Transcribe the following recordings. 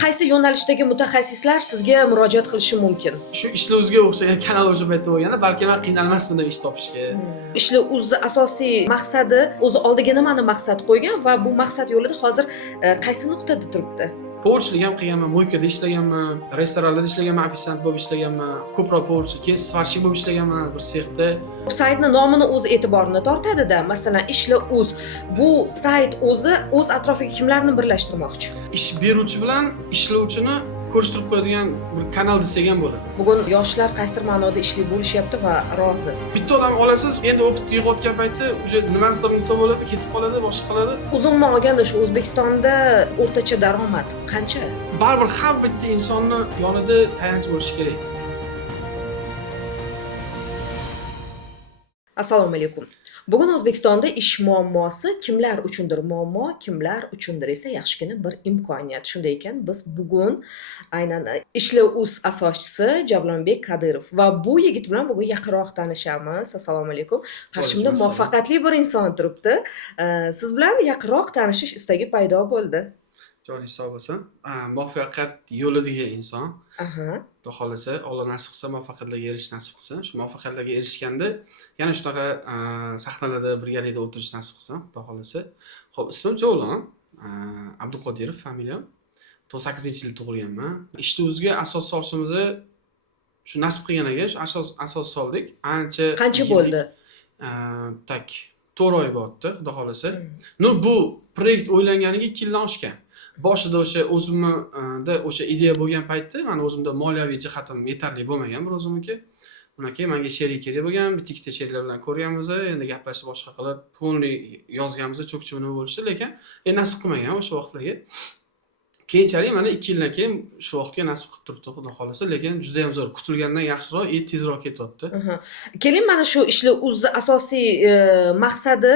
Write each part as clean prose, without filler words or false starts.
qaysi yo'nalishdagi mutaxassislar sizga murojaat qilishi mumkin? Shu ishlovizga o'xshagan kanal o'sha paytda bo'lganda, balki men qiynalmasman ish topishga. Ishli Uz asosiy maqsadi, o'zi oldiga nimani maqsad qo'ygan va bu maqsad yo'lida hozir qaysi nuqtada turibdi? Povrchilik ham qilganman, mo'ykada ishlaganman, restoranda ishlaganman, ofitsiant bo'lib ishlaganman, ko'proq povrchi, keyin svarshik bo'lib ishlaganman bir sexda. Saytni nomini o'zi e'tiborini tortadi-da. Masalan, Ishli Uz. Bu sayt o'zi o'z atrofiga kimlarni birlashtirmoqchi? Ish beruvchi bilan ishlovchini ko'rishtirib qo'yadigan bir kanal desak ham bo'ladi. Bugun yoshlar qaysidir ma'noda ishli bo'lishyapti va rozi. Bitta odam olasiz, endi opitni yig'ayotgan paytda o'sha nimasidir unutib bo'ladi, ketib qoladi, boshqa qiladi. Umuman olganda shu O'zbekistonda o'rtacha daromad qancha? Baribir har bitta insonni yonida tayanch bo'lishi kerak. Assalomu alaykum. Bugun O'zbekistonda ish muammosi kimlar uchundir muammo, kimlar uchundir esa yaxshigina bir imkoniyat. Shunday ekan, biz bugun aynan Ishli Uz asoschisi Javlonbek Kadirov va bu yigit bilan bugun yaqinroq tanishamiz. Assalomu alaykum. Qarshimda muvaffaqiyatli bir inson turibdi. Siz bilan yaqinroq tanishish istagi paydo bo'ldi. Joningiz sog' bo'lsin. Muvaffaqiyat yo'lidagi inson. Xudo xolasa, Alloh nasib qilsa muvaffaqiyatlarga erishish nasib qilsin. Shu muvaffaqiyatlarga erishganda yana shunaqa sahnalarda birgalikda o'tirish nasib qilsin, Xudo xolasa. Xo'p, ismim Javlon, Abduqodirov familiyam. 98-yil tug'ilganman. Ishli Uzga asos solishimiz shu nasib qilgan ekan, shu asos soldik. Qancha bo'ldi? Tak 4 oy bo'ldi, Xudo xolasa. Bu proyekt o'ylanganiga 2 yildan oshgan. Boshida o'sha o'zimda o'sha ideya bo'lgan paytda, men o'zimda moliyaviy jihatim yetarli bo'lmagan bir o'zimniki. Undan keyin menga sherik kerak bo'lgan, bitta-ikkita sheriklar bilan ko'rganmiz, endi gaplashib boshqa qilib, pulni yozganmiz, cho'kchimini bo'lishdi, lekin nasib qilmagan o'sha vaqtlarga. Keyinchalik mana 2 yildan keyin shu vaqtga nasib qilib turibdi, Xudo xolasa, lekin juda ham zo'r, kutilgandan yaxshiroq, tezroq ketyapti. Keling mana shu Ishli Uz asosiy maqsadi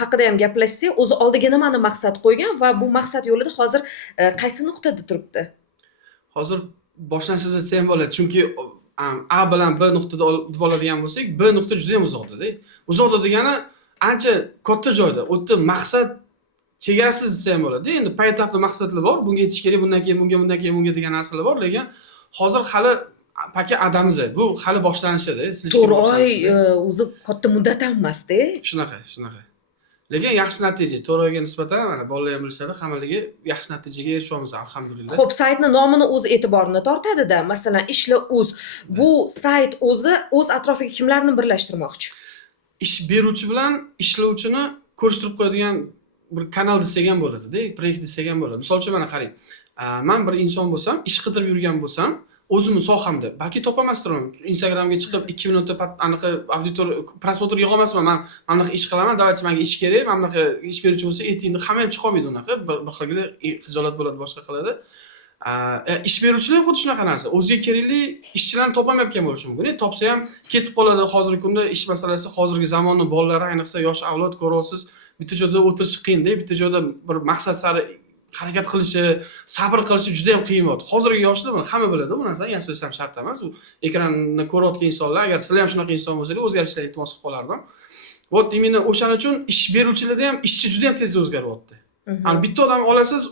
haqida ham gaplashsak, o'zi oldiga nimani maqsad qo'ygan va bu maqsad yo'lida hozir qaysi nuqtada turibdi? Hozir boshlashni desa ham bo'ladi, chunki A bilan B nuqtada olib oladigan bo'lsak, B nuqta juda ham uzoqda-da. Uzoqda degani ancha katta joyda. U yerda maqsad chegarasiz desa ham bo'ladi. Endi poytaxtda maqsadlar bor, bunga yetish kerak, bundan keyin bunga, bundan keyin bunga degan narsalar bor, lekin hozir hali paka adamiz. Bu hali boshlanishida. 4 oy o'zi katta muddat ham emas-da. Shunaqa. Lekin yaxshi natija, 4 oyga nisbatan mana bolalar ham bilishadi, hammaligi yaxshi natijaga erishyapmiz, alhamdulillah. Xo'p, saytni nomini o'zi e'tiborini tortadi-da. Masalan, Ishli Uz. Bu sayt o'zi o'z atrofiga kimlarni birlashtirmoqchi? Ish beruvchi bilan ishlovchini ko'rishtirib qo'yadigan bir kanal desak ham bo'ladi-da, proyekt desak ham bo'ladi. Misol uchun mana qarang. Men bir inson bo'lsam, ish qidirib yurgan bo'lsam, o'zimning sohamda balki topamasdirman. Instagramga chiqib 2 minutda anaqa auditoriya, prosmotr yig'a olmasman. Men anaqa ish qilaman, davlatchi menga ish kerak, men anaqa ish beruvchi bo'lsa, endi hamma ham chiqa olmaydi unaqa. Bir xilgina xijolat bo'ladi, boshqa qiladi. Ish beruvchilar ham xuddi shunaqa narsa. O'ziga kerakli ishchilarni topolmayotgan bo'lishi mumkin. Topsa ham ketib qoladi. Hozirgi kunda ish masalasi, hozirgi zamonning bolalari, ayniqsa yosh avlod ko'ryapsiz, bitta joyda o'tirish qiyin-da, bitta joyda bir maqsad sari harakat qilishi, sabr qilishi juda ham qiyin bo'ladi. Hozirgi yoshlar buni hamma biladi, bu narsani yashirish ham shart emas. U ekranni ko'rayotgan insonlar, agar sizlar ham shunaqa inson bo'lsangiz, o'zgarishlarga iltimos qilib qolardim. Vot, imенно o'shaning uchun ish beruvchilarda ham ishchi juda ham tez o'zgaryapti. Bitta odam olasiz,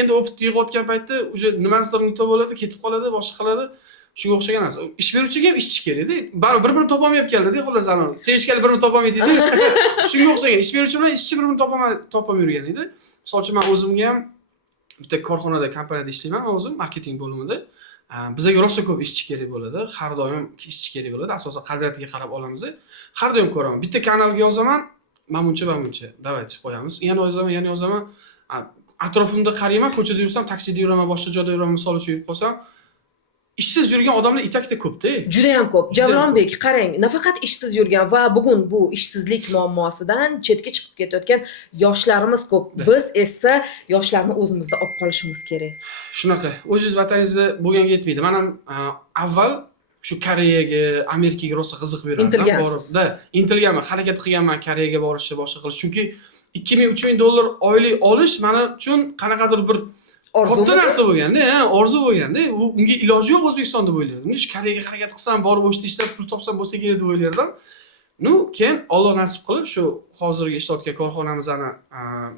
endi opitni yig'ayotgan paytda o'sha nimasidir unutib bo'ladi, ketib qoladi, boshqa qiladi. Shunga o'xshagan narsa. Ish beruvchiga ham ishchi kerak-da. Bir-birini topolmayotganlar-da, xullas ana. Sevishganlar bir-birini topolmaydi-da. Shunga o'xshagan. Ish beruvchi bilan ishchi bir-birini topolmay yurgan edi. Misol uchun men o'zimga ham bitta korxonada, kompaniyada ishlayman, men o'zim marketing bo'limida. Bizga rosa ko'p ishchi kerak bo'ladi. Har doim ishchi kerak bo'ladi. Asosan qadriyatiga qarab olamiz. Har doim ko'raman. Bitta kanalga yozaman, men buncha, давайте qo'yamiz. Yana yozaman. Atrofimda qarayman, ko'chada yursam, taksida yuraman, boshqa joyda yuraman, misol uchun yurib qolsam, ishsiz yurgan odamlar itakda ko'p-da. Juda ham ko'p. Javlonbek, qarang, nafaqat ishsiz yurgan va bugun bu ishsizlik muammosidan chetga chiqib ketayotgan yoshlarimiz ko'p. Biz esa yoshlarni o'zimizda olib qolishimiz kerak. Shunaqa. O'zingiz vataningizda bo'lganga yetmaydi. Men ham avval shu Koreyaga, Amerikaga rosa qiziqib yurardim. Boribda, intilganman, harakat qilganman Koreyaga borishni, boshqa qilish. Chunki 2000-3000 dollar oylik olish men uchun qanaqadir bir katta narsa bo'lganda, orzu bo'lganda, unga iloji yo'q O'zbekistonda deb o'ylardim. Shu Koreyaga harakat qilsam, borib o'shda ishlab pul topsam bo'lsa kerak deb o'ylardim. Keyin Alloh nasib qilib shu hozirgi ishlayotgan korxonamizni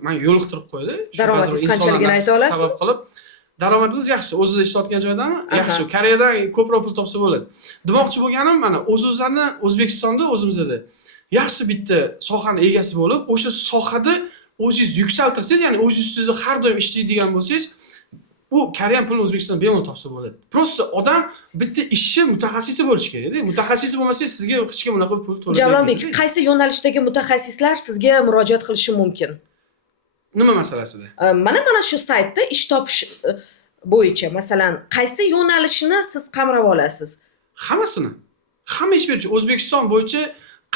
men yo'liqtirib qo'ydi. Daromadingiz qanchaligini ayta olasiz? Sabab qilib daromadimiz yaxshi. O'zida ishlayotgan joydami? Aha. Yaxshi. Koreyada ko'proq pul topsa bo'ladi. Demoqchi bo'lganim mana o'z-o'zini O'zbekistonda o'zimizda yaxshi bitta sohani egasi bo'lib, o'sha sohada o'zingiz yuksaltirsangiz, ya'ni o'zingizda har doim ishlaydigan bo'lsangiz, u korean pulini O'zbekistonda bemalol topsa bo'ladi. Prosta odam bitta ishchi mutaxassisi bo'lishi kerak-da. Mutaxassisi bo'lmasa sizga hech kim unaqa pul to'laydi. Javlonbek, qaysi yo'nalishdagi mutaxassislar sizga murojaat qilishi mumkin? Nima masalasida? Mana shu saytda ish topish bo'yicha, masalan, qaysi yo'nalishni siz qamrab olasiz? Hammasini. Hamma ish beruvchi O'zbekiston bo'yicha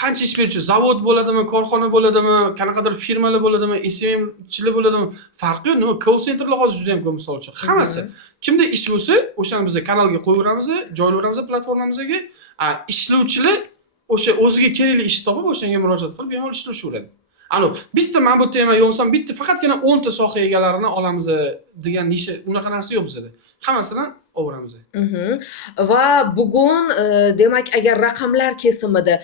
qancha ish beruvchi, zavod bo'ladimi, korxona bo'ladimi, qanaqadir firmalar bo'ladimi, SMchilar bo'ladimi, farqi yo'q. Nima call centerlar hozir juda ham ko'p misol uchun. Hammasi. Kimda ish bo'lsa, o'shani biz kanalga qo'yaveramiz, joylayveramiz platformamizga. Ishlovchilar o'sha o'ziga kerakli ishni topib, o'shanga murojaat qilib bemalol ishlashaveradi. Bitta men bu tema yo'nsam, bitta faqatgina 10 ta soha egalarini olamiz degan nisha unaqa narsa yo'q bizda. Hammasini olamiz. Va bugun demak, agar raqamlar kesimida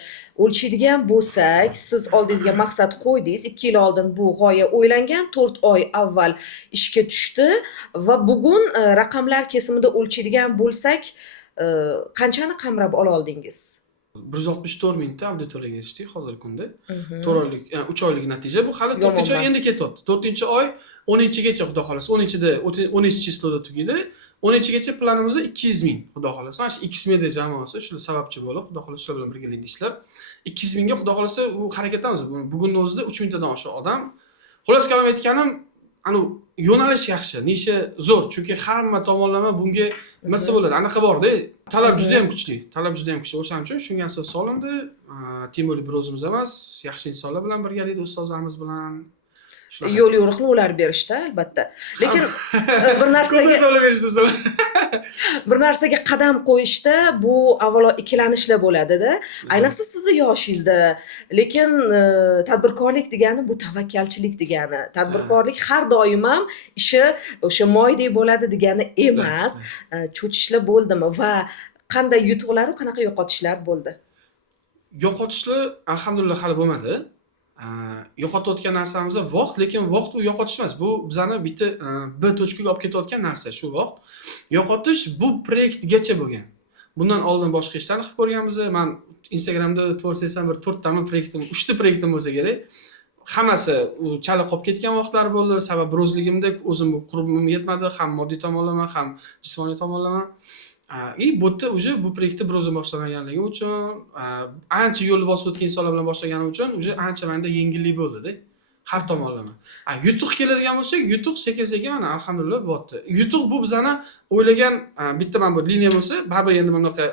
o'lchaydigan bo'lsak, siz oldingizga maqsad qo'ydingiz, 2 yil oldin bu g'oya o'ylangan, 4 oy avval ishga tushdi va bugun raqamlar kesimida o'lchaydigan bo'lsak, qanchani qamrab ola oldingiz? 164 mingta auditoriyaga erishdik hozirgi kunda. 3 oylik natija. Bu hali 4-oy endi ketyapti. 4-oy 10-gacha xudo xolasa, 10-chisloda tugaydi. 10-gacha planimiz 200 ming xudo xolasa. Mana shu X-media jamoasi shular sababchi bo'lib, xudo xolasa shular bilan birgalikda ishlab 200 mingga xudo xolasa u harakatdamiz. Bugunning o'zida 3 mingtadan oshiq odam. Xolos kalom aytganim, yo'nalish yaxshi, nisha zo'r, chunki hamma tomonlama bunga nima bo'ladi? Anaqa bor-da, talab juda ham kuchli. O'shaning uchun shunga asos solindi. Tim bo'lib bir o'zimiz emas, yaxshi insonlar bilan birgalikda ustozlarimiz bilan yo'l yo'riqni ular berishdi, albatta. Lekin bir narsaga qadam qo'yishda bu avvalo ikkilanishlar bo'ladida. Ayniqsa sizni yoshingizda. Lekin tadbirkorlik degani bu tavakkalchilik degani. Tadbirkorlik har doim ham ishi o'sha moydek bo'ladi degani emas. Cho'chishlar bo'ldimi va qanday yutuqlar va qanaqa yo'qotishlar bo'ldi? Yo'qotishlar alhamdulillah hali bo'lmadi. Yo'qotayotgan narsamiz vaqt, lekin vaqt u yo'qotish emas. Bu bizani bitta bir tochkaga olib ketayotgan narsa shu vaqt. Yo'qotish bu proyektgacha bo'lgan. Bundan oldin boshqa ishlarni qilib ko'rganmiz. Men Instagramda to'rsam bir 4 tami proyektim, 3 ta proyektim bo'lsa kerak. Hammasi chala qolib ketgan vaqtlar bo'ldi. Sabab birozligimda o'zim qurbim yetmadi, ham moddiy tomonlama, ham jismoniy tomonlama. Bu yerda bu proyektni bir o'zim boshlamaganligim uchun, ancha yo'lni bosib o'tgan insonlar bilan boshlaganim uchun ancha menda yengillik bo'ldi-da. Har tomonlama. Yutuq keladigan bo'lsa, yutuq sekin-sekin mana alhamdulillah bo'pti. Yutuq bu bizani o'ylagan bitta men bu liniya bo'lsa, baribir endi bunaqa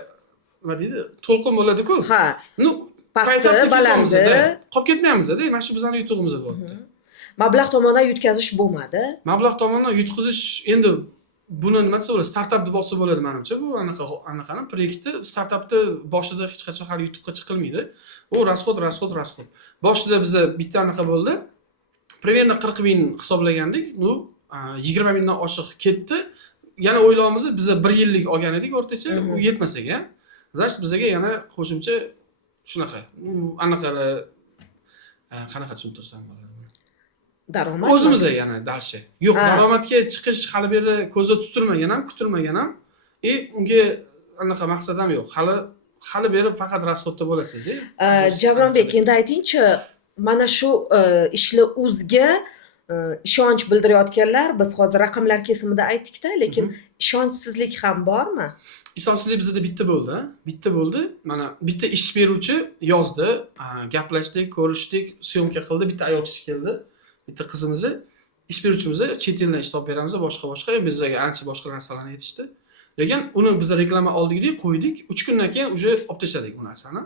nima deydi, to'lqin bo'ladi-ku. Ha. Pasti, balandi. Qolib ketmaymiz-da, mana shu bizani yutug'imiz bo'pti. Mablag' tomonidan yutkazish bo'lmadi. Mablag' tomonidan yutqizish endi buni nima desa bo'ladi, startap deb olsa bo'ladi menimcha. Bu anaqani proyektni startapni boshida hech qachon hali yutuqqa chiqilmaydi. U rasxod. Boshida biz bitta anaqa bo'ldi. Примерно 40 ming hisoblagandik. 20 mingdan oshiq ketdi. Yana o'ylaymiz, biz 1 yillik olgan edik o'rtacha, u yetmas ekan. Значит, bizga yana qo'shimcha shunaqa, anaqalar qanaqa tushuntirsam bo'ladi. Daromad. O'zimizga yana dalshi. Yo'q, daromadga chiqish hali beri ko'zda tutilmagan ham, kutilmagan ham. Unga anaqa maqsad ham yo'q. Hali beri faqat rasxodda bo'lasiz. Javlonbek, endi ayting-chi, mana shu ishli o'zga ishonch bildirayotganlar, biz hozir raqamlar kesimida aytdik-da, lekin ishonchsizlik ham bormi? Ishonchsizlik bizda bitta bo'ldi. Mana bitta ish beruvchi yozdi, gaplashdik, ko'rishdik, syomka qildi, bitta ayol kishi keldi. Bitta qizimizni ish beruvchimizni chet eldan ish topib beramiz, boshqa bizga ancha boshqa narsalarni aytishdi. Lekin uni biz reklama oldik-da, qo'ydik. 3 kundan keyin olib tashladik bu narsani.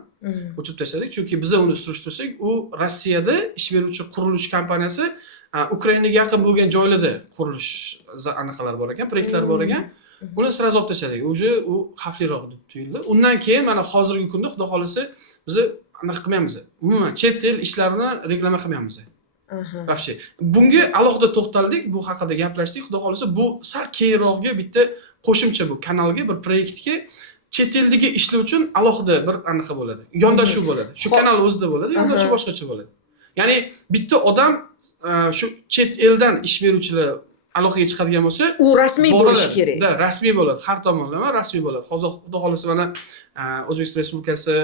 O'chib tashladik, chunki biz uni surishtirsak, u Rossiyada ish beruvchi qurilish kompaniyasi Ukrainaga yaqin bo'lgan joylarda qurilish anaqalar bor ekan, proyektlar bor ekan. Uni sraz olib tashladik. U xavfliroq deb tuyuldi. Undan keyin mana hozirgi kunda xudo xolasa biz anaqa qilmaymiz. Umuman chet el ishlarini reklama qilmaymiz. Вообще. Bunga alohida to'xtaldik, bu haqida gaplashdik. Xudo xolasa bu sal keyinroqga bitta qo'shimcha bu kanalga, bir proyektga chet eldagi ishlar uchun alohida bir anaqa bo'ladi. Yondashuv bo'ladi. Shu kanal o'zida bo'ladi, yondashuv boshqacha bo'ladi. Ya'ni bitta odam shu chet eldan ish beruvchilar aloqaga chiqadigan bo'lsa, u rasmiy bo'lishi boriladi. kerak. Da, rasmiy bo'ladi. Har tomonlama rasmiy bo'ladi. Hozir Xudo xolasa mana O'zbekiston Respublikasi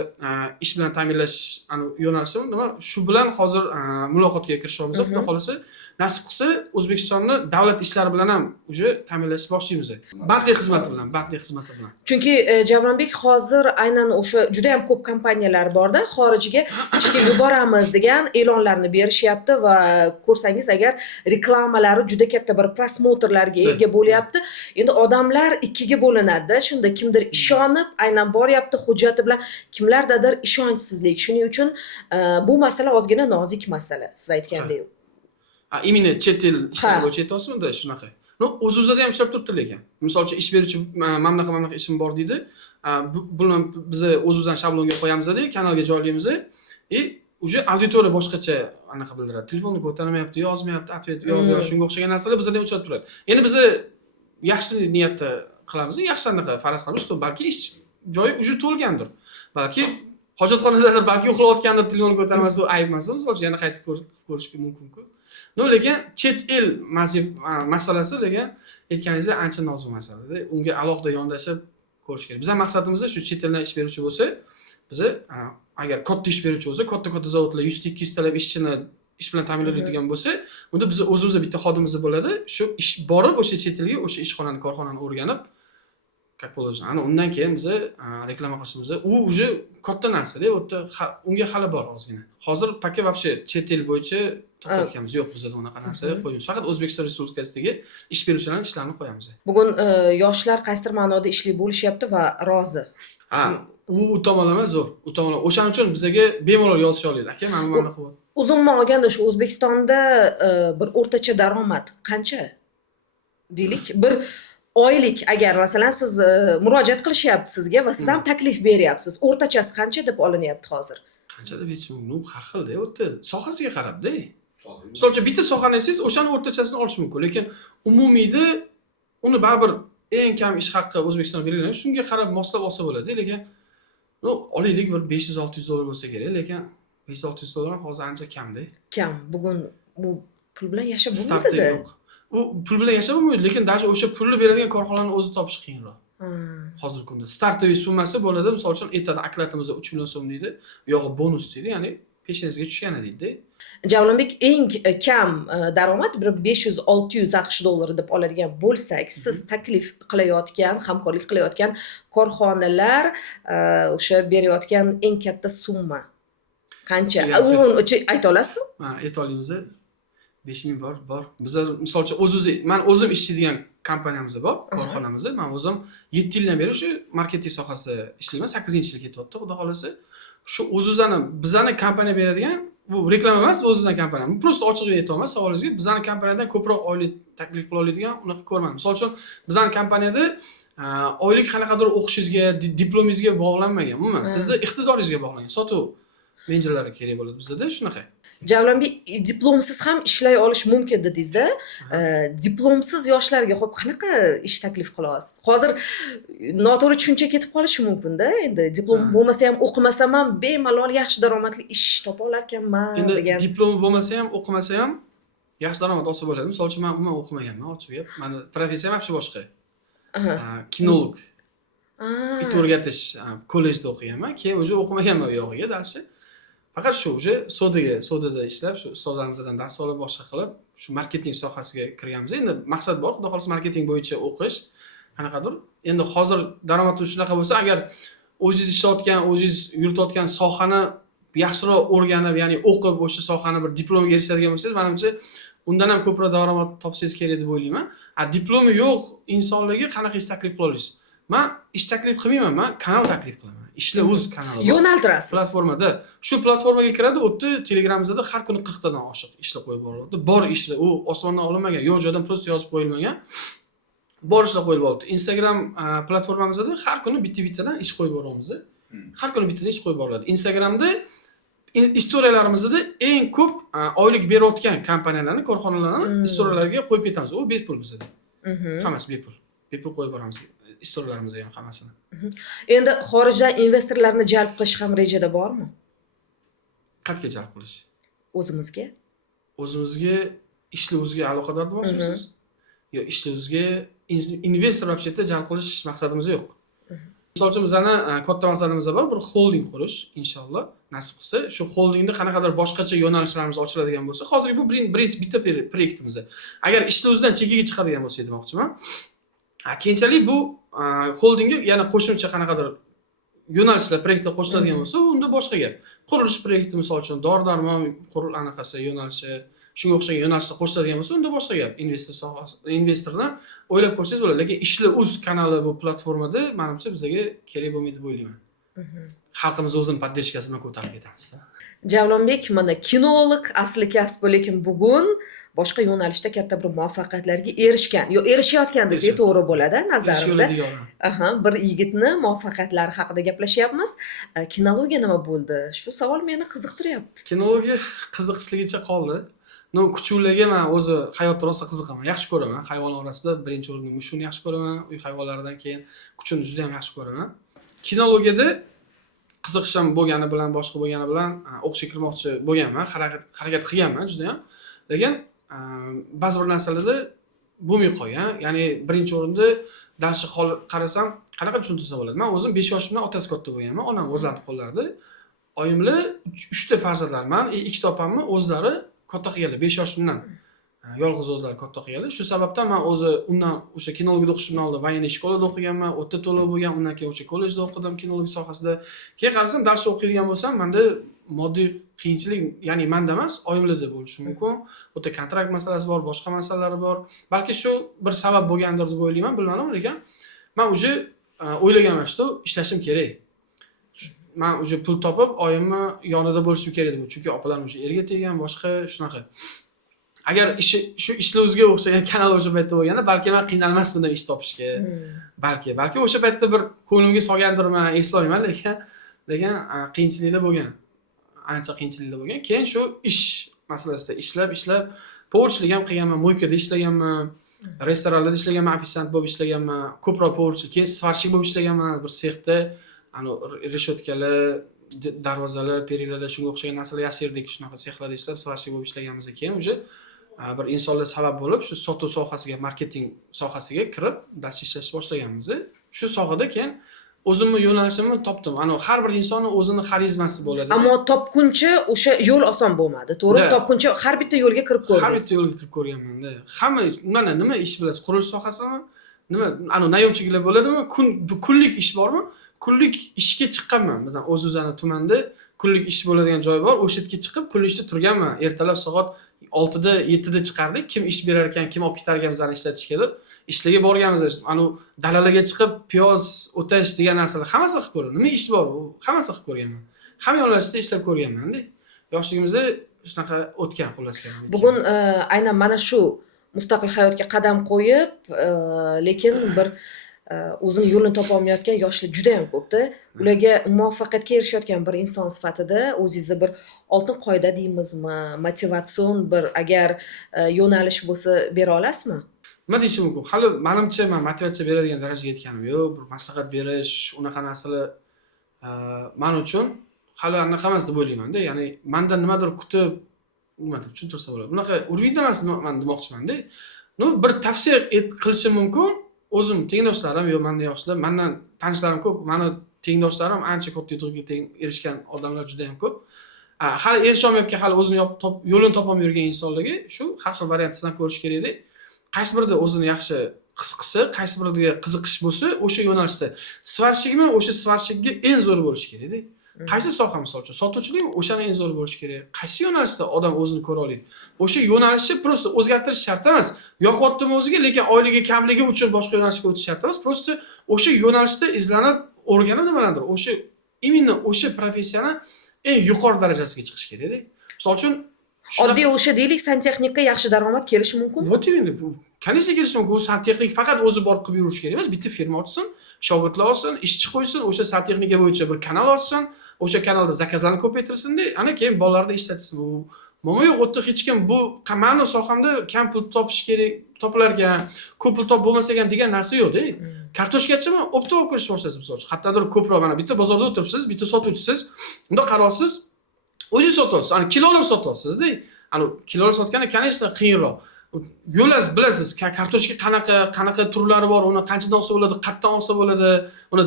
ish bilan ta'minlash yo'nalishi nima? Shu bilan hozir muloqotga kirishyapmiz. Xudo xolasa nasib qilsa O'zbekistonni davlat ishlari bilan ham uje ta'minlashni boshlaymiz. Bandlik xizmati bilan. Chunki Javronbek hozir aynan o'sha juda ham ko'p kompaniyalar borda, xorijga ishga yuboramiz degan e'lonlarni berishyapti va ko'rsangiz agar reklamalari juda katta bir prosmotrlarga ega bo'lyapti. Endi odamlar ikkiga bo'linadi. Shunda kimdir ishonib, aynan boryapti hujjati bilan, kimlardadir ishonchsizlik. Shuning uchun bu masala ozgina nozik masala, siz aytgandek. Imini chet el ishlar bo'yicha aytyapsizmi-da shunaqa. No, o'z-o'zida ham ishlab turibdi lekin. Misol uchun ish beruvchi mana bunaqa ishim bor deydi. Buni biz o'z-o'zdan shablonga qo'yamiz deydi, kanalga joylaymiz. Uje auditoriya boshqacha anaqa bildiradi. Telefonni ko'tarmayapti, yozmayapti, atvet yo'q, shunga o'xshagan narsalar bizda ham uchrab turadi. Endi biz yaxshi niyatda qilamiz, yaxshi anaqa faraz qilamiz, balki ish joyi uje to'lgandir. Balki hojatxonadadir, balki uxlayotgandir, telefonni ko'tarmasa, u ayb emas. Misol uchun yana qaytib ko'rish mumkin-ku. No, lekin chet el masalasi lekin aytganingizdek ancha nozik masala. Unga alohida yondashib ko'rish kerak. Bizning maqsadimiz shu chet eldan ish beruvchi bo'lsa, biz agar katta ish beruvchi bo'lsa, katta zavodlar 100-200 talab ishchini ish bilan ta'minlaydigan bo'lsa, unda biz o'z-o'zimiz bitta xodimimiz bo'ladi. Shu ish borib o'sha chet elga, o'sha ishxonani, korxonani o'rganib, как положено. Ana undan keyin biz reklama qilishimiz, u uje katta narsa-da, unga hali bor ozgina. Hozir paka вообще chet el bo'yicha to'xtatganmiz. Yo'q, bizda unaqa narsa qo'yamiz. Faqat O'zbekiston Respublikasidagi ish beruvchilarning ishlarini qo'yamiz. Bugun yoshlar qaysidir ma'noda ishli bo'lishyapti va rozi. U tomonlama zo'r. U tomonlama. O'shaning uchun bizga bemalol yozisha oladi. Aka, mana bunaqa bo'l. Umuman olganda shu O'zbekistonda bir o'rtacha daromad qancha? Deylik, bir oylik agar masalan siz murojaat qilishyapti sizga va siz ham taklif beryapsiz. O'rtachasi qancha deb olinyapti hozir? Qancha deb aytishim mumkin? Har xilda, o'tda sohasiga qarab-da. Misol uchun bitta sohani olsangiz, o'shani o'rtachasini olish mumkin, lekin umumiyda uni baribir eng kam ish haqqi O'zbekistonda berilgan, shunga qarab moslab olsa bo'ladi, lekin olaylik bir 500-600 dollar bo'lsa kerak, lekin 500-600 dollar hozir ancha kamda. Kam. Bugun bu pul bilan yashab bo'lmaydi-da. U pul bilan yashab bo'lmaydi, lekin даже o'sha pulni beradigan korxonalarni o'zi topish qiyinroq. Hozirgi kunda startoviy summasi bo'ladi, misol uchun aytadi, aklatimizda 3 million so'm deydi, yo'g'i bonus deydi, ya'ni peshanangizga tushgani deydi. Javlonbek, eng kam daromad bir 500-600 AQSh dollari deb oladigan bo'lsak, siz taklif qilayotgan, hamkorlik qilayotgan korxonalar o'sha berayotgan eng katta summa qancha? Uni ayta olasizmi? Ha, ayta olamiz. 5000 bor. Biz misol uchun men o'zim ishlaydigan kompaniyamiz bor, korxonamiz. Men o'zim 7 yildan beri shu marketing sohasida ishlayman. 8-yilga ketyapti, xudo xolasa. Shu bizani kompaniya beradigan, bu reklama emas, o'zimizning kompaniyamiz. Prosta ochiq aytaman savolingizga, bizani kompaniyadan ko'proq oylik taklif qila oladigan unaqa ko'rmadim. Misol uchun bizani kompaniyada oylik qanaqadir o'qishingizga, diplomingizga bog'lanmagan. Umuman sizning iqtidoringizga bog'langan. Sotuv menejerlari kerak bo'ladi bizda shunaqa. Javlonbek, diplomsiz ham ishlay olish mumkin dedingiz-da. Diplomsiz yoshlarga xo'p qanaqa ish taklif qilasiz? Hozir noto'g'ri tushuncha ketib qolishi mumkin-da. Endi diplom bo'lmasa ham, o'qimasam ham bemalol yaxshi daromadli ish topa olar ekanman degan. Endi diplomi bo'lmasa ham, o'qimasa ham yaxshi daromad olsa bo'ladi. Misol uchun men umuman o'qimaganman, ochiq gap. Meni professiyam ham boshqa. Kinolog. It o'rgatish kollejda o'qiganman. Keyin o'zi o'qimaganman u yog'iga darsi. Faqat shu sodada ishlab, shu ustozlarimizdan dars olib, boshqa qilib, shu marketing sohasiga kirganmiz. Endi maqsad bor, xudo xolasa marketing bo'yicha o'qish, qanaqadir. Endi hozir daromad shunaqa bo'lsa, agar o'zingiz ishlayotgan, o'zingiz yuritayotgan sohani yaxshiroq o'rganib, ya'ni o'qib, o'sha sohani bir diplomga erishadigan bo'lsangiz, menimcha undan ham ko'proq daromad topsangiz kerak deb o'ylayman. Diplomi yo'q insonlarga qanaqa ish taklif qila olasiz? Men ish taklif qilmayman, men kanal taklif qilaman. Ishla.uz kanali bor. Yo'naltirasiz. Platformada. Shu platformaga kiradi, o'tda Telegramimizda har kuni 40 tadan oshiq ishlar qo'yib boriladi. Bor ishlar, u osmondan olinmagan, yo'q joydan prosta yozib qo'yilmagan. Bor ishlar qo'yib boriladi. Instagram platformamizda har kuni bitta-bittadan ish qo'yib boramiz. Har kuni bittadan ish qo'yib boriladi. Instagramda istoriyalarimizda eng ko'p oylik berayotgan kompaniyalarni, korxonalarni istoriyalariga qo'yib ketamiz. U bepul bizda. Hammasi bepul. Bepul qo'yib boramiz. Istoriyalarimizni ham hammasini. Endi xorijdan investorlarni jalb qilish ham rejada bormi? Qayerga jalb qilish? O'zimizga Ishla.uzga aloqador bo'lmoqchimisiz? yo ishlayozga investor вообще-то jalb qilish maqsadimiz yo'q. Misol uchun bizani katta maqsadimiz bor, bir holding qurish inshaalloh nasib qilsa. Shu holdingda qanaqadir boshqacha yo'nalishlarimiz ochiladigan bo'lsa, hozirgi bu birinchi bitta proyektimiz. Agar ishlayozdan chekkaga chiqadigan bo'lsa demoqchiman. Keyinchalik bu holdingga yana qo'shimcha qanaqadir yo'nalishlar proyektga qo'shiladigan bo'lsa, unda boshqa gap. Qurilish proyekti misol uchun dori-darmon anaqasi yo'nalishi, shunga o'xshagan yo'nalishlar qo'shiladigan bo'lsa, unda boshqa gap. Investordan o'ylab ko'rsangiz bo'ladi. Lekin Ishla.uz kanali bu platformada menimcha bizga kerak bo'lmaydi deb o'ylayman. Xalqimiz o'zini poddershkasi bilan ko'tarib ketamiz. Javlonbek mana kinolog asli kasbi, lekin bugun boshqa yo'nalishda katta bir muvaffaqiyatlarga erishgan. Yo, erishayotgan desak to'g'ri bo'ladi nazarimda. Bir yigitni muvaffaqiyatlari haqida gaplashyapmiz. Kinologiya nima bo'ldi? Shu savol meni qiziqtiryapti. Kinologiya qiziqishligicha qoldi. Kuchuklarga men o'zi hayotda rosa qiziqaman, yaxshi ko'raman. Hayvonlar orasida birinchi o'rinda mushukni yaxshi ko'raman, uy hayvonlaridan keyin kuchukni juda ham yaxshi ko'raman. Kinologiyada qiziqishim bo'lgani bilan, boshqa bo'lgani bilan o'qishga kirmoqchi bo'lganman, harakat qilganman juda ham. Lekin ba'zi bir narsalarda bo'lmay qolgan. Ya'ni birinchi o'rinda darsga qarasam, qanaqa tushuntirsa bo'ladi? Men o'zim 5 yoshimdan otasi katta bo'lganman, onam o'zlarini qo'llarida. Oyimlar 3 ta farzandlarman, 2 ta opamni o'zlari katta qilganlar 5 yoshimdan. Yolg'iz o'zlari katta qilganlar. Shu sababdan men o'zi undan o'sha kinologiyada o'qishimdan oldin voyenniy shkolada o'qiganman, o'ta to'lov bo'lgan, undan keyin o'sha kollejda o'qidim kinologiya sohasida. Keyin qarasam darsda o'qiydigan bo'lsam, menda moddiy qiyinchilik, ya'ni menda emas, oyimlarda bo'lishi mumkin. O'ta kontrakt masalasi bor, boshqa masalalari bor. Balki shu bir sabab bo'lgandir deb o'ylayman, bilmadim, lekin men o'zi o'ylaganman, shu ishlashim kerak. Men o'zi pul topib, oyimni yonida bo'lishim kerak deb, chunki opalarim o'sha erga tegan, boshqa shunaqa. Agar shu Ishla.uzga o'xshagan kanal o'sha paytda bo'lganda, balki men qiynalmasdim ish topishga. Balki o'sha paytda bir ko'nglimga solgandirman, eslolmayman, lekin qiyinchiliklar bo'lgan. Ancha qiyinchiliklar bo'lgan. Keyin shu ish masalasida ishlab, povrchilik ham qilganman, mo'ykada ishlaganman, restoranda ishlaganman, ofitsiant bo'lib ishlaganman, ko'proq povrchi, keyin svarshik bo'lib ishlaganman, bir sexda, reshotkalar, darvozalar, perilarlar, shunga o'xshagan narsalar yasirdik, shunaqa sexlarda ishlab, svarshik bo'lib ishlaganmiz. Keyin o'sha bir insonlar sabab bo'lib, shu sotuv sohasiga, marketing sohasiga kirib, dars ishlashni boshlaganmiz. Shu sohada keyin o'zimni yo'nalishimni topdim. Har bir insonning o'zining xarizmasi bo'ladi. Ammo topguncha o'sha yo'l oson bo'lmadi. To'g'ri, topguncha har bitta yo'lga kirib ko'rdingiz. Har bitta yo'lga kirib ko'rganman-da. Hamma mana nima ish bilasiz? Qurilish sohasimi? Nima, nayovchiliklar bo'ladimi? Kunlik ish bormi? Kunlik ishga chiqqanman. Masalan, O'zuzani tumanda kunlik ish bo'ladigan joy bor. O'sha yerga chiqib kunlikda turganman. Ertalab soat 6da, 7da chiqardik. Kim ish berar ekan, kim olib ketar ekan bizani ishlatishga deb. Ishlarga borganmiz. Dalalarga chiqib piyoz o'tash degan narsalar hammasini qilib ko'rdim. Nima ish bor u? Hammasini qilib ko'rganman. Hamma yo'nalishda ishlab ko'rganman-da. Yoshligimizda shunaqa o'tgan xullas kelgan. Bugun aynan mana shu mustaqil hayotga qadam qo'yib, lekin bir o'zini yo'lini topa olmayotgan yoshlar juda ham ko'pda. Ularga muvaffaqiyatga erishayotgan bir inson sifatida o'zingizni bir oltin qoida deymizmi, motivatsion bir agar yo'nalish bo'lsa bera olasizmi? Nima deyishim mumkin? Hali menimcha men motivatsiya beradigan darajaga yetganim yo'q. Bir maslahat berish, unaqa narsalar men uchun hali anaqa emas deb o'ylayman-da. Ya'ni mendan nimadir kutib, nima deb tushuntirsa bo'ladi. Bunaqa urvida emas men demoqchiman-da. Bir tavsiya qilishim mumkin. O'zim tengdoshlarim yo mendan yoshlar, mendan tanishlarim ko'p, meni tengdoshlarim ancha katta yutuqqa erishgan odamlar juda ham ko'p. Hali erisha olmayotgan, hali o'zini yo'lini topolmay yurgan insonlarga shu har xil variantdan ko'rish kerak-da. Qaysi birida o'zini yaxshi his qilsa, qaysi biriga qiziqish bo'lsa, o'sha yo'nalishda svarshikmi, o'sha svarshikga eng zo'r bo'lish kerak-da. Qaysi soha misol uchun sotuvchilikmi, o'shani eng zo'r bo'lish kerak. Qaysi yo'nalishda odam o'zini ko'ra oladi. O'sha yo'nalishni prosta o'zgartirish shart emas. Yoqyaptimi o'ziga, lekin oyligi kamligi uchun boshqa yo'nalishga o'tish shart emas. Prosta o'sha yo'nalishda izlanib, o'rganib nimalardir. O'sha именно o'sha professiyani eng yuqori darajasiga chiqish kerak-da. Misol uchun oddiy o'sha deylik, santexnikka yaxshi daromad kelishi mumkin. Вот именно. Конечно, kelishi mumkin. U santexnik faqat o'zi borib qilib yurish kerak emas. Bitta firma ochsin, shogirdlar olsin, ishchi qo'ysin, o'sha santexnika bo'yicha bir kanal ochsin, o'sha kanalda zakazlarni ko'paytirsin-da, ana keyin bolalarni ishlatsin. U mo'ma yo'q, o'tda hech kim bu meni sohamda kam pul topish kerak, topilar ekan, ko'p pul topib bo'lmasa ekan degan narsa yo'q-da. Kartoshkachimi opti olib kirishni boshlaysiz misol uchun. Qatdadir ko'proq mana bitta bozorda o'tiribsiz, bitta sotuvchisiz, unda qarorsiz o'zingiz sotyapsiz, kilolab sotyapsiz-da. Kilolab sotganda, конечно, qiyinroq. Yo'lasiz, bilasiz, kartoshka qanaqa turlari bor, uni qanchadan olsa bo'ladi, qayerdan olsa bo'ladi. Uni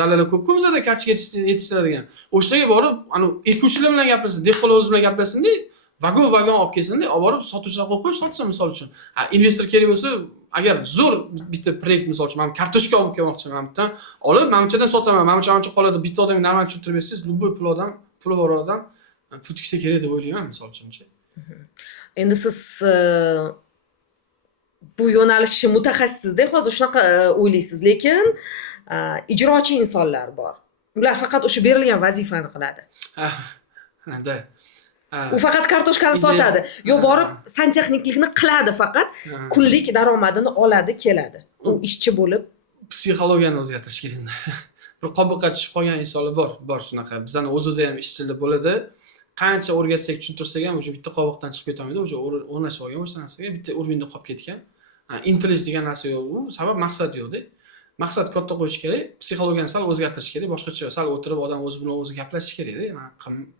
dalala ko'p-ku bizda kartoshka yetishtiradigan. O'shaga borib, ekuvchilar bilan gaplashsin, dehqonlar bilan gaplashsin-da, vagon olib kelsin-da, olib borib sotuvchilar qo'yib qo'yib sotsin misol uchun. Investor kerak bo'lsa, agar zo'r bitta proyekt misol uchun, men kartoshka olib kelmoqchiman, men bittadan olib, menimchadan sotaman, menimcha qoladi, bitta odamga normal tushuntirib bersangiz, любой puli bor odam pul tiksa kerak deb o'ylayman misol uchunchi. Endi siz bu yo'nalishni mutaxassisda hozir shunaqa o'ylaysiz, lekin ijrochi insonlar bor. Ular faqat o'sha berilgan vazifani qiladi. Da. U faqat kartoshkani sotadi. Yo borib santexniklikni qiladi faqat, kunlik daromadini oladi, keladi. U ishchi bo'lib Psixologiyani o'zgartirish kerak. Bir qobiqqa tushib qolgan insonlar bor shunaqa. Bizning o'zida ham ishchilar bo'ladi. Qancha o'rgatsak, tushuntirsak ham o'sha bitta qobiqdan chiqib ketolmaydi, o'sha o'rnashib olgan o'sha narsaga bitta urinda qolib ketgan. Intilish degan narsa yo'q, u sabab maqsad yo'qda. Maqsad katta qo'yish kerak, psixologiyani sal o'zgartirish kerak, boshqacha sal o'tirib odam o'zi bilan o'zi gaplashish kerak-da.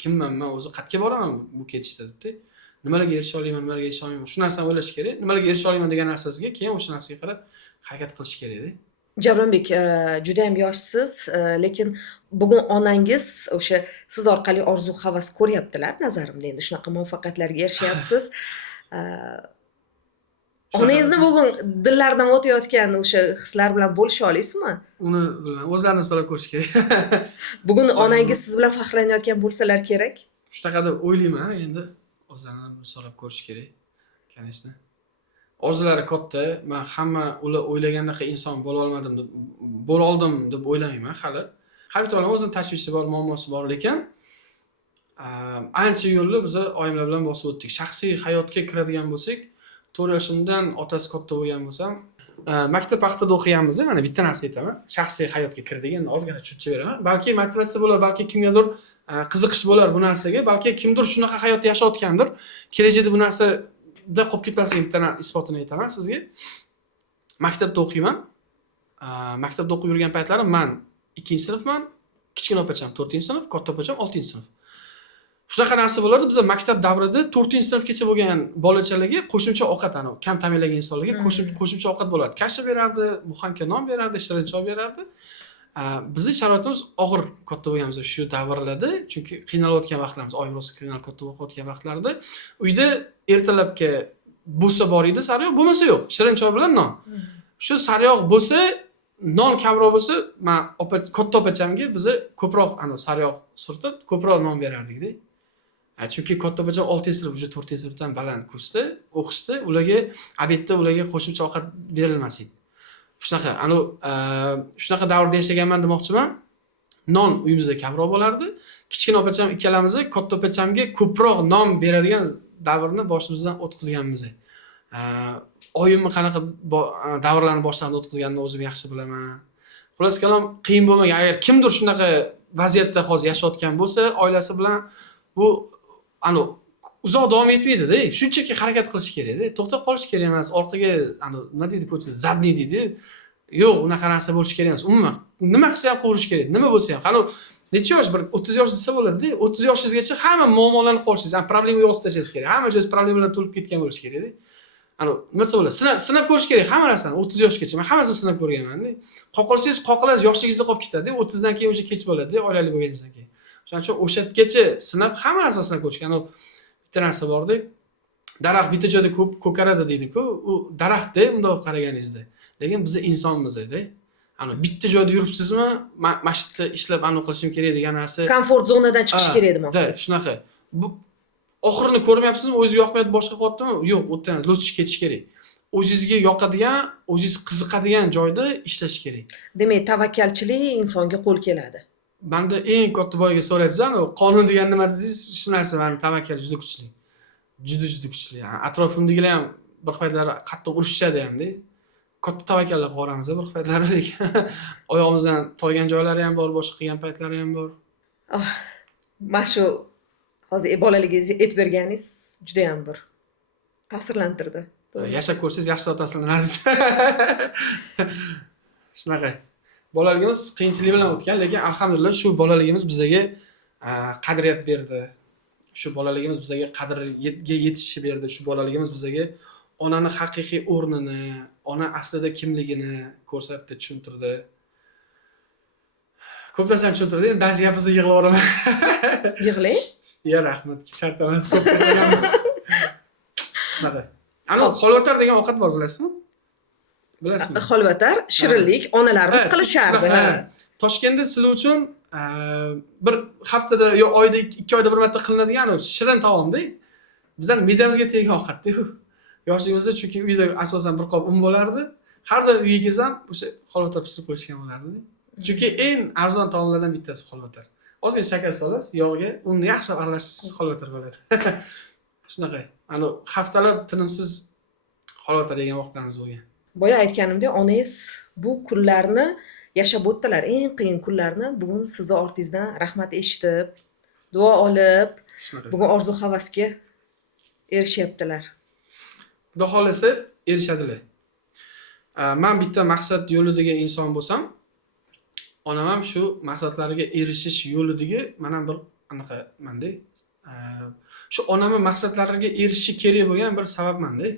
Kimman men o'zi qayerga boraman bu ketishda debdi. Nimalarga erisha olaman, nimalarga erisha olmayman. Shu narsani o'ylash kerak. Nimalarga erisha olaman degan narsasiga keyin o'sha narsaga qarab harakat qilish kerak-da. Javlonbek, juda ham yoshsiz, lekin bugun onangiz o'sha siz orqali orzu havas ko'ryaptilar, nazarimda endi shunaqa muvaffaqiyatlarga erishyapsiz. Onangizni bugun dillaridan o'tayotgan o'sha hislar bilan bo'lisha olasizmi? Uni o'zlarini so'rab ko'rish kerak. Bugun onangiz siz bilan faxrlanayotgan bo'lsalar kerak. Shunaqa deb o'ylayman, endi o'zlarini so'rab ko'rish kerak. Конечно. Orzulari katta. Men hamma ular o'ylagandaqa inson bo'la olmadim deb, bo'la oldim deb o'ylamayman hali. Har bitta odam o'zining tashvishi bor, muammosi bor, lekin ancha yo'lni biz oyimlar bilan bosib o'tdik. Shaxsiy hayotga kiradigan bo'lsak, 4 yoshimdan otasi katta bo'lgan bo'lsam, maktab vaqtida o'qiganmiz, mana bitta narsa aytaman. Shaxsiy hayotga kirdigan ozgina tushuncha beraman. Balki motivatsiya bo'lar, balki kimgadir qiziqish bo'lar bu narsaga, balki kimdir shunaqa hayot yashayotgandir. Kelajakda bu narsa da qolib ketmasligi bitta isbotini aytaman sizga. Maktabda o'qiyman. Maktabda o'qib yurgan paytlarim men 2-sinfman, kichkina opacham 4-sinf, katta opacham 6-sinf. Shunaqa narsa bo'lardi. Biz maktab davrida 4-sinfgacha bo'lgan bolachalarga qo'shimcha ovqat, kam ta'minlangan insonlarga qo'shimcha ovqat bo'lardi. Kasha berardi, buxanka non berardi, shirin choy berardi. Bizning sharoitimiz og'ir katta bo'lganmiz shu davrlarda, chunki qiynalayotgan vaqtlarimiz, oyim rosa qiynalib katta bo'layotgan vaqtlarda uyda ertalabki bo'lsa bor edi sariyog', bo'lmasa yo'q, shirin choy bilan non. Shu sariyog' bo'lsa, non kamroq bo'lsa, men katta opachamga bizni ko'proq sariyog' surtib, ko'proq non berardik-da. Chunki katta opacham 6-sinf, уже 4-sinfdan baland kursda o'qishdi, ularga obedda ularga qo'shimcha ovqat berilmas edi. Shunaqa davrda yashaganman demoqchiman. Non uyimizda kamroq bo'lardi. Kichkina opacham ikkalamiz katta opachamga ko'proq non beradigan davrni boshimizdan o'tkazganmiz. Oyimni qanaqa davrlarni boshlaridan o'tkazganini o'zim yaxshi bilaman. Xullas kalom, qiyin bo'lmagan. Agar kimdir shunaqa vaziyatda hozir yashayotgan bo'lsa, oilasi bilan bu uzoq davom etmaydi-da. Shunchaki harakat qilish kerak-da. To'xtab qolish kerak emas. Orqaga nima deydi ko'chada, zadniy deydi. Yo'q, unaqa narsa bo'lish kerak emas. Umuman nima qilsa ham qilirish kerak. Nima bo'lsa ham. Qani necha yosh, bir 30 yosh desa bo'ladi-da. 30 yoshingizgacha hamma muammolarni qo'lishingiz, problema yozib tashlash kerak. Hamma joy problema bilan to'lib ketgan bo'lish kerak-da. Nima bo'ladi? Sinab ko'rish kerak hamma narsani 30 yoshgacha. Men hammasini sinab ko'rganman-da. Qoqilsangiz, qoqilasiz, yoshligingizda qolib ketadi. 30 dan keyin o'sha kech bo'ladi-da, oilali bo'lganingizdan keyin. Shuning uchun o'shatgacha sinab hamma narsani sinab ko'rish kerak. Bitta narsa bor-da. Daraxt bitta joyda ko'karadi deydi-ku. U daraxt-da bundoq qaraganingizda. Lekin biz insonmiz-da. Bitta joyda yuribsizmi, mana shu yerda ishlab qilishim kerak degan narsa. Komfort zonadan chiqish kerak demoqchisiz. Shunaqa. Bu oxirini ko'rmayapsizmi? O'zingizga yoqmaydi, boshqa qilyaptimi? Yo'q, u yerdan lo'tishib ketish kerak. O'zingizga yoqadigan, o'zingiz qiziqadigan joyda ishlash kerak. Demak, tavakkalchilik insonga qo'l keladi. Menda eng katta boyga so'raysiz, qonun degan nima dedingiz? Shu narsa meni tavakkal juda kuchli. Juda kuchli. Atrofimdagilar ham bir paytlar qattiq urushishadi ham-da. Katta tavakkallar qilamiz bir paytlar, lekin oyog'imizdan toygan joylari ham bor, boshqa qilgan paytlari ham bor. Mana shu hozir bolaligingizga aytib berganingiz juda ham bir ta'sirlantirdi. Yashab ko'rsangiz yaxshi ta'sirlanarsiz. Shunaqa. Bolaligimiz qiyinchilik bilan o'tgan, lekin alhamdulillah shu bolaligimiz bizga qadriyat berdi. Shu bolaligimiz bizga qadrga yetishib berdi. Shu bolaligimiz bizga onani haqiqiy o'rnini, ona aslida kimligini ko'rsatdi, tushuntirdi. Ko'p narsani tushuntirdi. Endi darsi gapimizda yig'laveraman. Yig'lang. Ya rahmat, shart emas, ko'p gapirganmiz. Mana. Ana xolvatar degan ovqat bor, bilasizmi? Bilasizmi? Xolvatar, shirinlik onalarimiz qilishardi. Toshkentda sizlar uchun bir haftada yo oyda 2 oyda bir marta qilinadigan shirin taomda. Bizning midamizga tegan ovqat-ku. Yoshligimizda chunki uyda asosan bir qop un bo'lardi. Har doim uyga kelsam o'sha xolvatar pishirib qo'yishgan bo'lardi. Chunki eng arzon taomlardan bittasi xolvatar. Ozgina shakar solasiz, yog'ga unni yaxshi aralashtirsangiz xolvatar bo'ladi. Shunaqa. Ana haftalab tinimsiz xolvatar yegan vaqtlarimiz bo'lgan. Boya aytganimdek, onangiz bu kunlarni yashab o'tdilar. Eng qiyin kunlarni bugun sizni ortingizdan rahmat eshitib, duo olib, bugun orzu havasga erishyaptilar. Xudo xolasa erishadilar. Men bitta maqsad yo'lidagi inson bo'lsam, onam ham shu maqsadlariga erishish yo'lidagi mana bir anaqa menda. Shu onamning maqsadlariga erishishi kerak bo'lgan bir sababmanda.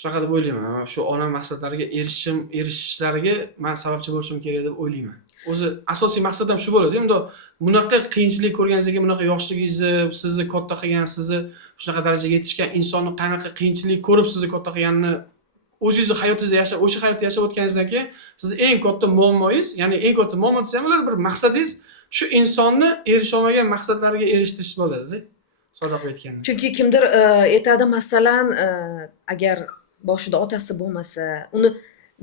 Shunaqa deb o'ylayman. Shu onam maqsadlariga erishishlariga men sababchi bo'lishim kerak deb o'ylayman. O'zi asosiy maqsad ham shu bo'ladi. Endi bunaqa qiyinchilik ko'rganingizga, bunaqa yoshligingizni, sizni katta qilgan, sizni shunaqa darajaga yetishgan insonni qanaqa qiyinchilik ko'rib sizni katta qilganini o'zingizni hayotingizda yashab, o'sha hayotni yashab o'tganingizdan keyin sizni eng katta muammoingiz, ya'ni eng katta muammo desam bo'ladi, bir maqsadingiz shu insonni erisha olmagan maqsadlariga erishtirish bo'ladi-da. Sodaq aytganda. Chunki kimdir aytadi, masalan, agar boshida otasi bo'lmasa, uni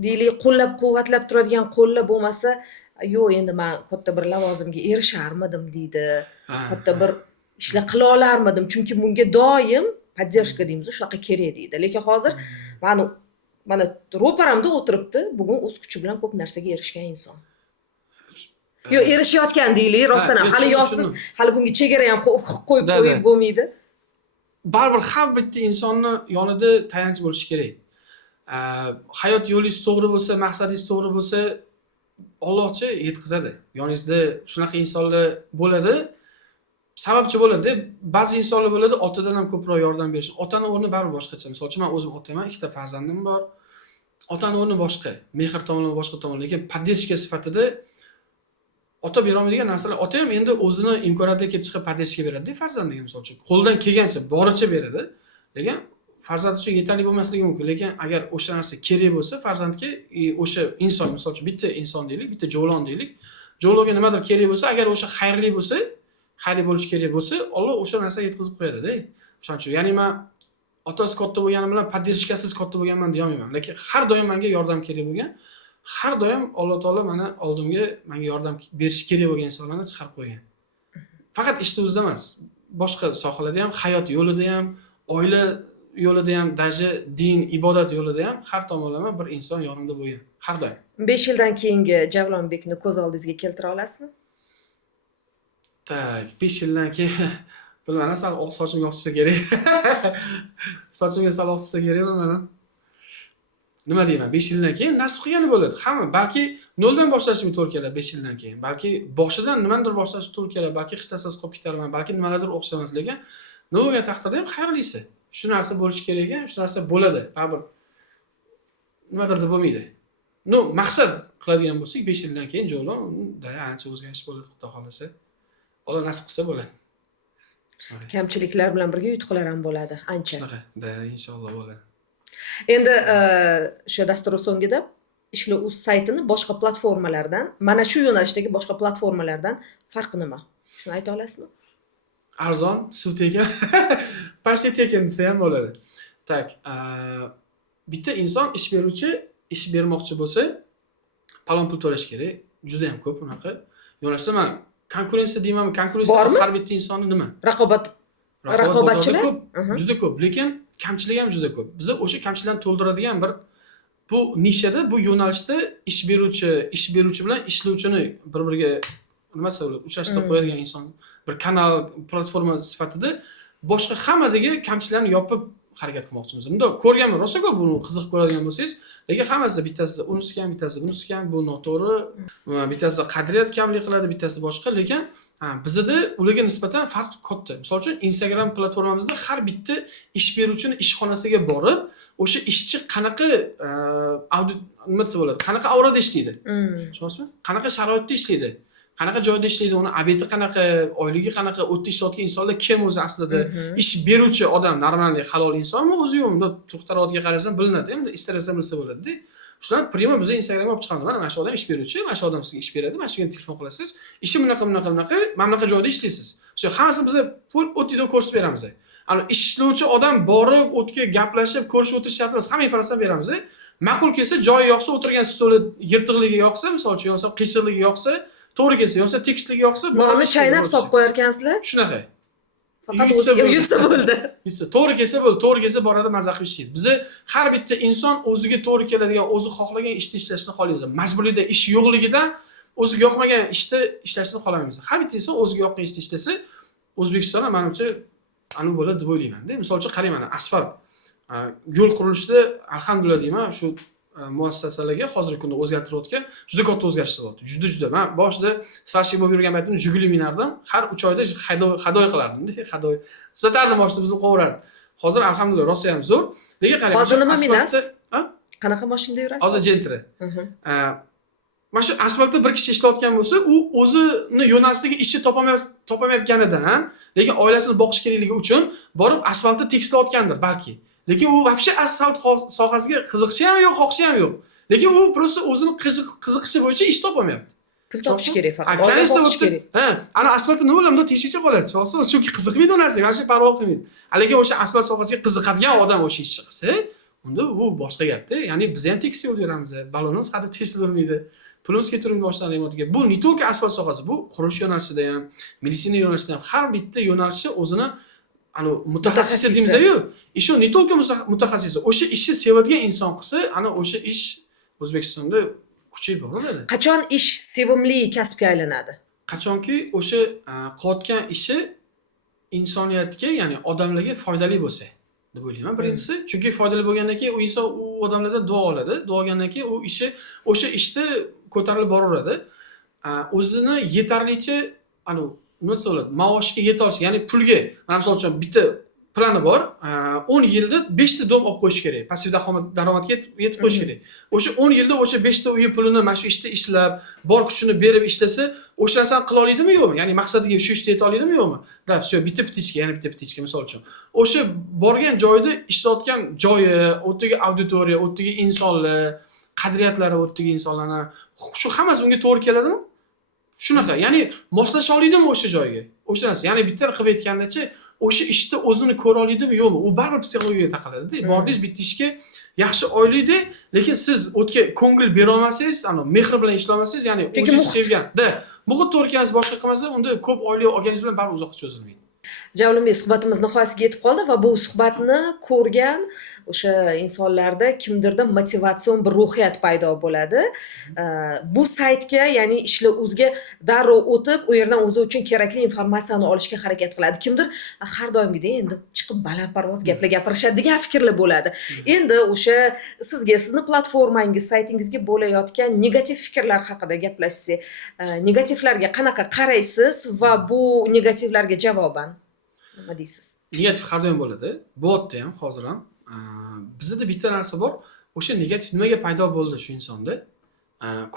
deylik qo'llab-quvvatlab turadigan qo'llar bo'lmasa, yo'q, endi men katta bir lavozimga erisharmidim deydi. Katta bir ishlar qila olarmidim, chunki bunga doim podдержка deymiz, shunaqa kerak deydi. Lekin hozir mana ro'paramda o'tiribdi, bugun o'z kuchi bilan ko'p narsaga erishgan inson. Yo'q, erishayotgan deylik, rostdan ham hali yoshsiz, hali bunga chegara ham qo'yib bo'lmaydi. Baribir har bitta insonni yonida tayanch bo'lishi kerak. Hayot yo'lingiz to'g'ri bo'lsa, maqsadingiz to'g'ri bo'lsa, Allohchi yetkazadi. Yoningizda shunaqa insonlar bo'ladi, sababchi bo'ladi. Ba'zi insonlar bo'ladi, otadan ham ko'proq yordam berish. Otaning o'rni baribir boshqacha. Masalan, men o'zim otaman, 2 ta farzandim bor. Otaning o'rni boshqa, mehr tomonlama boshqa tomon, lekin podдержка sifatida ota bera olmaydigan narsalar, ota ham endi o'zini imkoniyatiga kelib chiqib podдержка beradi-da farzandiga, misol uchun. Qo'ldan kelgancha, boricha beradi. Lekin farzand uchun yetarli bo'lmasligi mumkin, lekin agar o'sha narsa kerak bo'lsa, farzandga o'sha inson, misol uchun bitta inson deylik, bitta jo'lon deylik. Jo'longa nimadir kerak bo'lsa, agar o'sha xayrli bo'lsa, xayri bo'lish kerak bo'lsa, Alloh o'sha narsa yetkazib qo'yadi-da. O'shaning uchun, ya'ni men otasi katta bo'lganim bilan podдержкасыз katta bo'lganman deya olmayman, lekin har doim menga yordam kerak bo'lgan, har doim Alloh taolo meni oldimga menga yordam berish kerak bo'lgan insonlarni chiqarib qo'ygan. Faqat ishda o'zida emas, boshqa sohalarda ham, hayot yo'lida ham, oila yo'lida ham, daji din, ibodat yo'lida ham har tomonlama bir inson yonimda bo'lgan. Har doim. 5 yildan keyingi Javlonbekni ko'z oldingizga keltira olasizmi? Tak, 5 yildan keyin bilmadim, sal oq sochimga oqsisa kerak. Sochimga sal oqsisa kerak bilmadim. Nima deyman, 5 yildan keyin nasib qilgani bo'ladi. Hamma balki noldan boshlashim to'g'ri keladi 5 yildan keyin. Balki boshidan nimadir boshlashim to'g'ri keladi, balki hissasiz qolib ketarman, balki nimalardir o'xshamas, lekin nima bo'lgan taqdirda ham xayrlisi. Shu narsa bo'lishi kerak ekan, shu narsa bo'ladi. Baribir nimadir deb bo'lmaydi. Maqsad qiladigan bo'lsak, 5 yildan keyin jo'lo ancha o'zgarish bo'ladi, xudo xolasa. Alloh nasib qilsa bo'ladi. Kamchiliklar bilan birga yutuqlar ham bo'ladi, ancha. Shunaqa, inshaalloh bo'ladi. Endi o'sha dastur so'ngida Ishla.uz saytini boshqa platformalardan, mana shu yo'nalishdagi boshqa platformalardan farqi nima? Shuni ayta olasizmi? Arzon, suv tekin, почти tekin desa ham bo'ladi. Tak, bitta inson ish beruvchi, ish bermoqchi bo'lsa, palon pul to'lash kerak. Juda ham ko'p unaqa. Yo'nalishda men konkurensiya deymanmi? Konkurensiya har bitta insonni nima? Raqobatchilar ko'p, juda ko'p, lekin kamchilik ham juda ko'p. Biz o'sha kamchiliklarni to'ldiradigan bir bu nishada, bu yo'nalishda ish beruvchi bilan ishlovchini bir-biriga nima desam, uchrashtirib qo'yadigan inson, bir kanal, platforma sifatida boshqa hammadagi kamchiliklarni yopib harakat qilmoqchimiz. Bunda ko'rganman, rosa-ku buni qiziqib ko'radigan bo'lsangiz, lekin hammasida bittasi unisi ham, bittasi bunisi ham, bu noto'g'ri, bittasi qadriyat kamlik qiladi, bittasi boshqa, lekin bizda ularga nisbatan farq katta. Misol uchun Instagram platformamizda har bitta ish beruvchini ishxonasiga borib, o'sha ishchi qanaqa nima desa bo'ladi, qanaqa aurada ishlaydi. Tushunyapsizmi? Qanaqa sharoitda ishlaydi? Qanaqa joyda ishlaydi, uni obedi qanaqa, oyligi qanaqa, o'tda ishlayotgan insonlar kim o'zi aslida? Ish beruvchi odam normalniy halol insonmi o'zi yo'qmi? Unda turqtarotiga qarasam bilinadi, endi istarsa bilsa bo'ladi-da. Shular prima bizni Instagramga olib chiqamiz. Mana shu odam ish beruvchi, mana shu odam sizga ish beradi, mana shunga telefon qilasiz. Ishi bunaqa, mana bunaqa joyda ishlaysiz. Shu hammasini biz pul o'tida ko'rsatib beramiz. Ana ishlovchi odam borib, o'tga gaplashib, ko'rishib o'tirish shart emas. Hamma informatsiyani beramiz. Ma'qul kelsa, joyi yoqsa, o'tirgan stoli yirtiqligi yoqsa, misol uchun, yo'qsa qiyshiqligi yoqsa, to'g'ri kelsa, yo'qsa tekisligi yoqsa, nonni chaynab solib qo'yar ekansizlar. Shunaqa. Faqat yutsa bo'ldi. To'g'ri kelsa bo'ldi, to'g'ri kelsa boradi, mazza qilib ishlaydi. Biz har bitta inson o'ziga to'g'ri keladigan, o'zi xohlagan ishni ishlashni xohlaymiz. Majburiyda ish yo'qligidan o'ziga yoqmagan ishni ishlashni xohlamaymiz. Har bitta inson o'ziga yoqqan ishni ishlasa, O'zbekistonda menimcha anu bo'ladi deb o'ylayman-da. Misol uchun qarang, mana asfalt yo'l qurilishida alhamdulillah deyman, shu muassasalarga hozirgi kunda o'zgartirayotgan juda katta o'zgarishlar bo'ldi. Juda. Men boshida svarshik bo'lib yurgan paytimda Jiguli minardim. Har 3 oyda hadoy qilardim-da, hadoy. Sotardim boshida bizni qo'yardi. Hozir alhamdulillah rosa ham zo'r. Lekin qarang, hozir nima minasiz? Qanaqa mashinada yurasiz? Hozir Gentra. Mana shu asfaltda bir kishi ishlayotgan bo'lsa, u o'zini yo'nalishdagi ishni topamayotganidan, lekin oilasini boqish kerakligi uchun borib asfaltda tekslayotgandir balki. Lekin u вообще asfalt sohasiga qiziqishi ham yo'q, xohishi ham yo'q. Lekin u просто o'zini qiziqishi bo'yicha ish topamayapti. Pul topish kerak faqat. Oila boqish kerak. Ana asfaltda nima bo'ladi? Unda teshicha qoladi. Chunki qiziqmaydi u narsaga, mana shu parvo qilmaydi. Lekin o'sha asfalt sohasiga qiziqadigan odam o'sha ishni qilsa, unda bu boshqa gapda. Ya'ni biz ham tekis yo'ldiramiz, balonimiz hali tekshirilmaydi. Pulimiz ketirib boshlanadi motiga. Bu ne только asfalt sohasi, bu qurilish yo'nalishida ham, meditsina yo'nalishida ham har bitta yo'nalishi o'zini ana mutaxassisi deymiz-ku. Isho ne только mutaxassisi, o'sha ishni sevadigan inson qilsa, ana o'sha ish O'zbekistonda kuchayib boradi. Qachon ish sevimli kasbga aylanadi? Qachonki o'sha qilayotgan ishi insoniyatga, ya'ni odamlarga foydali bo'lsa deb o'ylayman birinchisi. Chunki foydali bo'lgandan keyin u inson u odamlardan duo oladi. Duo olgandan keyin u ishi o'sha ishda ko'tarilib boraveradi. O'zini yetarlicha nima bo'ladi, maoshga yeta olish, ya'ni pulga. Mana misol uchun bitta plani bor, 10 yilda 5 ta dom olib qo'yish kerak. Passiv daromadga yetib qo'yish kerak. O'sha 10 yilda o'sha 5 ta uyi pulini mana shu ishda ishlab, bor kuchini berib ishlasa, o'sha narsani qila oladimi yo'qmi? Ya'ni maqsadiga shu ishda yeta oladimi yo'qmi? Da, всё, bitta ptichka, yana bitta ptichka misol uchun. O'sha borgan joyda ishlayotgan joyi, o'tdagi auditoriya, o'tdagi insonlar, qadriyatlari, o'tdagi insonlarni shu hammasi unga to'g'ri keladimi? Shunaqa, ya'ni moslasha oladimi o'sha joyga? O'sha narsa, ya'ni bitta qilib aytgandacha, o'sha ishda o'zini ko'ra oladimi yo'qmi? U baribir psixologiyaga taqaladi-da. Bordingiz bitta ishga yaxshi oylikda, lekin siz o'tga ko'ngil bera olmasangiz, mehr bilan ishlay olmasangiz, ya'ni o'zingiz sevgan-da, muhit to'g'ri ekansiz boshqa qilmasa, unda ko'p oylik olganingiz bilan baribir uzoqqa cho'zilmaydi. Javlonbek, suhbatimiz nihoyasiga yetib qoldi va bu suhbatni ko'rgan o'sha insonlarda kimdirda motivatsion bir ruhiyat paydo bo'ladi. Bu saytga, ya'ni Ishla.uzga darrov o'tib, u yerdan o'zi uchun kerakli informatsiyani olishga harakat qiladi. Kimdir har doimgidek endi chiqib balandparvoz gaplar gapirishadi degan fikrlar bo'ladi. Endi o'sha sizni platformangiz, saytingizga bo'layotgan negativ fikrlar haqida gaplashsak, negativlarga qanaqa qaraysiz va bu negativlarga javoban nima deysiz? Negativ har doim bo'ladi. Bo'lyapti ham, hozir ham. Bizda bitta narsa bor. O'sha negativ nimaga paydo bo'ldi shu insonda?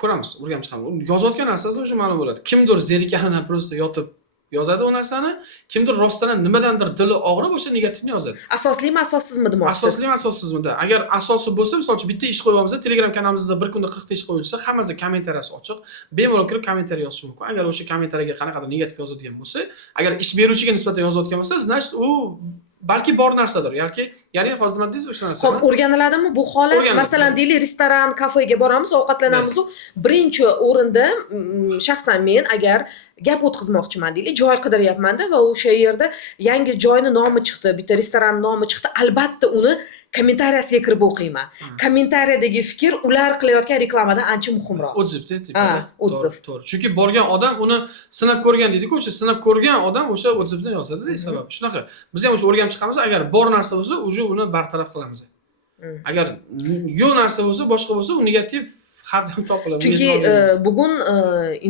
Ko'ramiz, o'rganib chiqamiz. Yozayotgan narsasi o'sha ma'lum bo'ladi. Kimdir zerikkanidan prosta yotib yozadi u narsani, kimdir rostdan nimadandir dili og'rib o'sha negativni yozadi. Asoslimi, asossizmi demoqchisiz? Asoslimi, asossizmi? Agar asosi bo'lsa, misol uchun bitta ish qo'yamiz, Telegram kanalimizda bir kunda 40 ta ish qo'yilsa, hammasi kommentariyasi ochiq. Bemalol kirib kommentariy yozish mumkin. Agar o'sha kommentariyaga qanaqadir negativ yozadigan bo'lsa, agar ish beruvchiga nisbatan yozayotgan bo'lsa, значит u balki bor narsadir. Ya'ni hozir nima deysiz o'sha narsa? Xo'p, o'rganiladimi bu holat? Masalan, deylik, restoran, kafega boramiz, ovqatlanamiz, birinchi o'rinda shaxsan men agar gap o'tkazmoqchiman deylik, joy qidiryapmanda va o'sha yerda yangi joyni nomi chiqdi, bitta restoranni nomi chiqdi, albatta uni kommentariyasiga kirib o'qiyman. Kommentariyadagi fikr ular qilayotgan reklamadan ancha muhimroq. Odzivda Ha, otziv. To'g'ri. Chunki borgan odam uni sinab ko'rgan deydi-ku, o'sha sinab ko'rgan odam o'sha odzivni yozadi-da, sabab. Shunaqa. Biz ham o'sha o'rganib chiqamiz, agar bor narsa bo'lsa, uje uni bartaraf qilamiz. Agar yo'q narsa bo'lsa, boshqa bo'lsa, u negativ har doim topiladi. Chunki bugun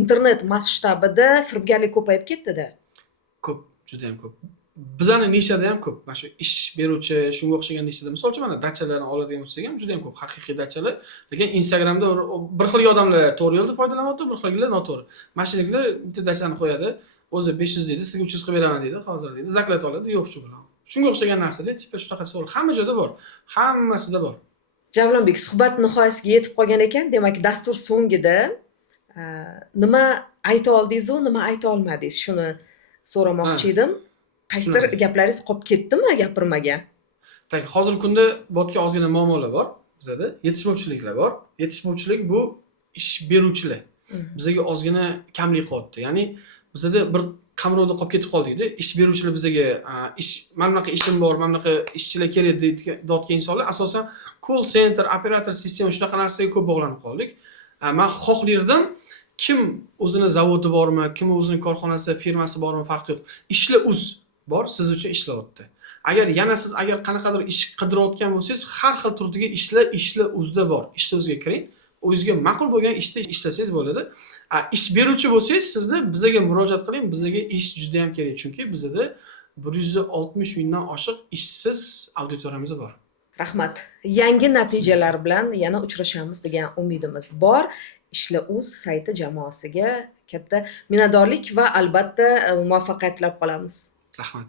internet masshtabida firibgarlik ko'payib ketdi-da. Ko'p, juda ham ko'p. Bizani nishada ham ko'p. Mana shu ish beruvchi, shunga o'xshagan nishada. Misol uchun mana dachalarni oladigan bo'lsak ham juda ham ko'p haqiqiy dachalar. Lekin Instagramda bir xil odamlar to'g'ri yo'lda foydalanyapti, bir xillar noto'g'ri. Mashinliklar bitta dachani qo'yadi, o'zi 500 deydi, sizga 300 qilib beraman deydi, hozir deydi, zaklat oladi, yo'q shu bilan. Shunga o'xshagan narsa-da, tipa shunaqa savol hamma joyda bor. Hammasida bor. Javlonbek, suhbat nihoyasiga yetib qolgan ekan. Demak, dastur so'ngida nima ayta oldingiz-u, nima ayta olmadingiz? Shuni so'ramoqchi edim. Qaysidir gaplaringiz qolib ketdimi gapirmagan? Tak, hozirgi kunda botga ozgina muammolar bor bizada. Yetishmovchiliklar bor. Yetishmovchilik bu ish beruvchilar. Bizga ozgina kamlik qilyapti. Ya'ni bizada bir qamrovda qolib ketib qoldik-da. Ish beruvchilar bizga mana bunaqa ishim bor, mana bunaqa ishchilar kerak deyotgan insonlar asosan call center, operator sistema shunaqa narsaga ko'p bog'lanib qoldik. Men xohlardim, kim o'zini zavodi bormi, kim o'zining korxonasi, firmasi bormi, farqi yo'q. Ishlar uz bor, siz uchun ishlayapti. Agar yana siz qanaqadir ish qidirayotgan bo'lsangiz, har xil turdagi ishlar uzda bor. Ishlar o'ziga kiring. O'zingizga ma'qul bo'lgan ishda ishlasangiz bo'ladi. Ish beruvchi bo'lsangiz, sizda bizga murojaat qiling, bizga ish juda ham kerak. Chunki bizda 160 mingdan oshiq ishsiz auditoriyamiz bor. Rahmat. Yangi natijalar bilan yana uchrashamiz degan umidimiz bor. Ishla.uz sayti jamoasiga katta minnatdorlik va albatta muvaffaqiyat tilab qolamiz. Rahmat.